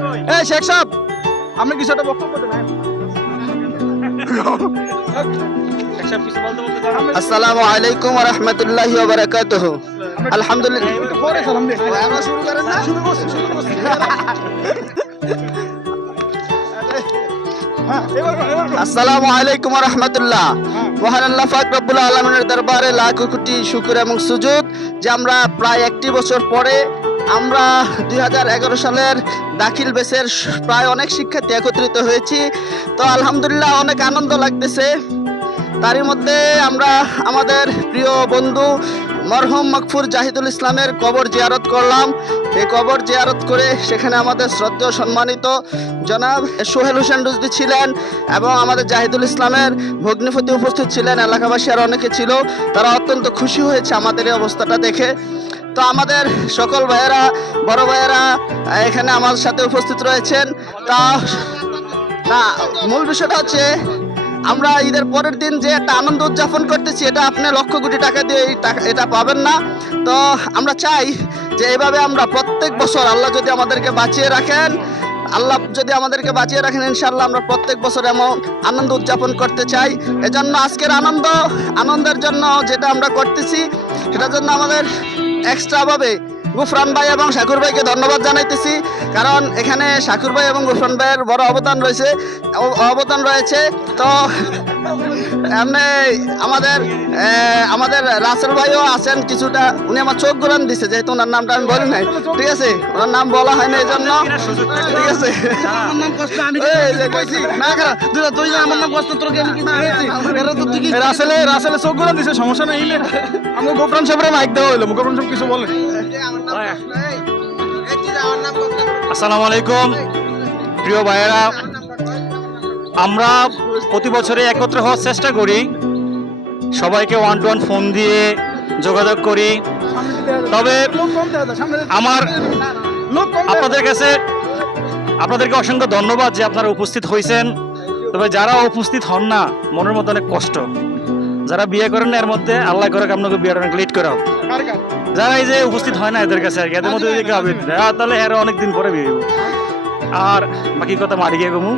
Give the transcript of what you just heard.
কই? এই শেখ সাহেব আপনি কিছু একটা বক্তব্য দেন। আসসালামু আলাইকুম ওয়া রাহমাতুল্লাহি ওয়া বারাকাতুহু। আলহামদুলিল্লাহ। একটু পরে সালাম দে আমরা শুরু করেন না? শুরু করছি শুরু করছি। হ্যাঁ। আসসালামু আলাইকুম মহান আল্লাহ রব্বুল দরবারে লাখ কোটি শুকর এবং সুজুদ যে আমরা প্রায় একটি বছর পরে আমরা দু হাজার এগারো সালের দাখিল বেসের প্রায় অনেক শিক্ষার্থী একত্রিত হয়েছি। তো আলহামদুলিল্লাহ অনেক আনন্দ লাগতেছে। তারই মধ্যে আমরা আমাদের প্রিয় বন্ধু মরহম মকফুর জাহিদুল ইসলামের কবর জিয়ারত করলাম। এই কবর জিয়ারত করে সেখানে আমাদের শ্রদ্ধেয় সম্মানিত জনাব সোহেল হোসেন রুজদি ছিলেন এবং আমাদের জাহিদুল ইসলামের ভগ্নিপতি উপস্থিত ছিলেন। এলাকাবাসী আর অনেকে ছিল। তারা অত্যন্ত খুশি হয়েছে আমাদের এই অবস্থাটা দেখে। তো আমাদের সকল ভাইয়েরা, বড় ভাইয়েরা, এখানে আমার সাথে উপস্থিত রয়েছেন। তা, না, মূল বিষয়টা হচ্ছে, আমরা ঈদের পরের দিন যে একটা আনন্দ উদযাপন করতেছি, এটা আপনি লক্ষ কোটি টাকা দিয়ে এটা পাবেন না। তো আমরা চাই যে এভাবে আমরা প্রত্যেক বছর আল্লাহ যদি আমাদেরকে বাঁচিয়ে রাখেন আল্লাহ যদি আমাদেরকে বাঁচিয়ে রাখেন ইনশাল্লাহ আমরা প্রত্যেক বছর এমন আনন্দ উদযাপন করতে চাই। এজন্য আজকের আনন্দ, আনন্দের জন্য যেটা আমরা করতেছি, সেটার জন্য আমাদের এক্সট্রাভাবে গুফরান ভাই এবং শাকুর ভাইকে ধন্যবাদ জানাইতেছি কারণ এখানে শাকুর ভাই এবং গুফরান ভাইয়ের বড় অবদান রয়েছে অবদান রয়েছে। তো এমনি আমাদের আমাদের রাসেল ভাইও আছেন কিছুটা উনি আমার চোখ ঘুরান দিছে যেহেতু ওনার নামটা আমি বলি নাই। ঠিক আছে? ওনার নাম বলা হয় না এই জন্য ঠিক আছে আমি আমি রাসেলে রাসেলে চোখগুলো দিছে সমস্যা নাই। আমাকে গোপরান সাহেবের মাইক দেওয়া হইল গোপরান সাহেব কিছু বলে আসসালামু আলাইকুম প্রিয় ভাইয়েরা। আমরা প্রতি বছরে একত্র হওয়ার চেষ্টা করি। সবাইকে ওয়ান টু ওয়ান ফোন দিয়ে যোগাযোগ করি। তবে আমার আপনাদের কাছে আপনাদেরকে অসংখ্য ধন্যবাদ যে আপনারা উপস্থিত হয়েছেন। তবে যারা উপস্থিত হন না মনের মধ্যে অনেক কষ্ট। যারা বিয়ে করেন না এর মধ্যে আল্লাহ করে আপনাকে বিয়েটা অনেক কার কার? যারা এই যে উপস্থিত হয় না এদের কাছে আর কি, এদের মধ্যে যদি তাহলে এরা অনেকদিন পরে বেরিয়ে আর বাকি কথা মারি গিয়ে গমু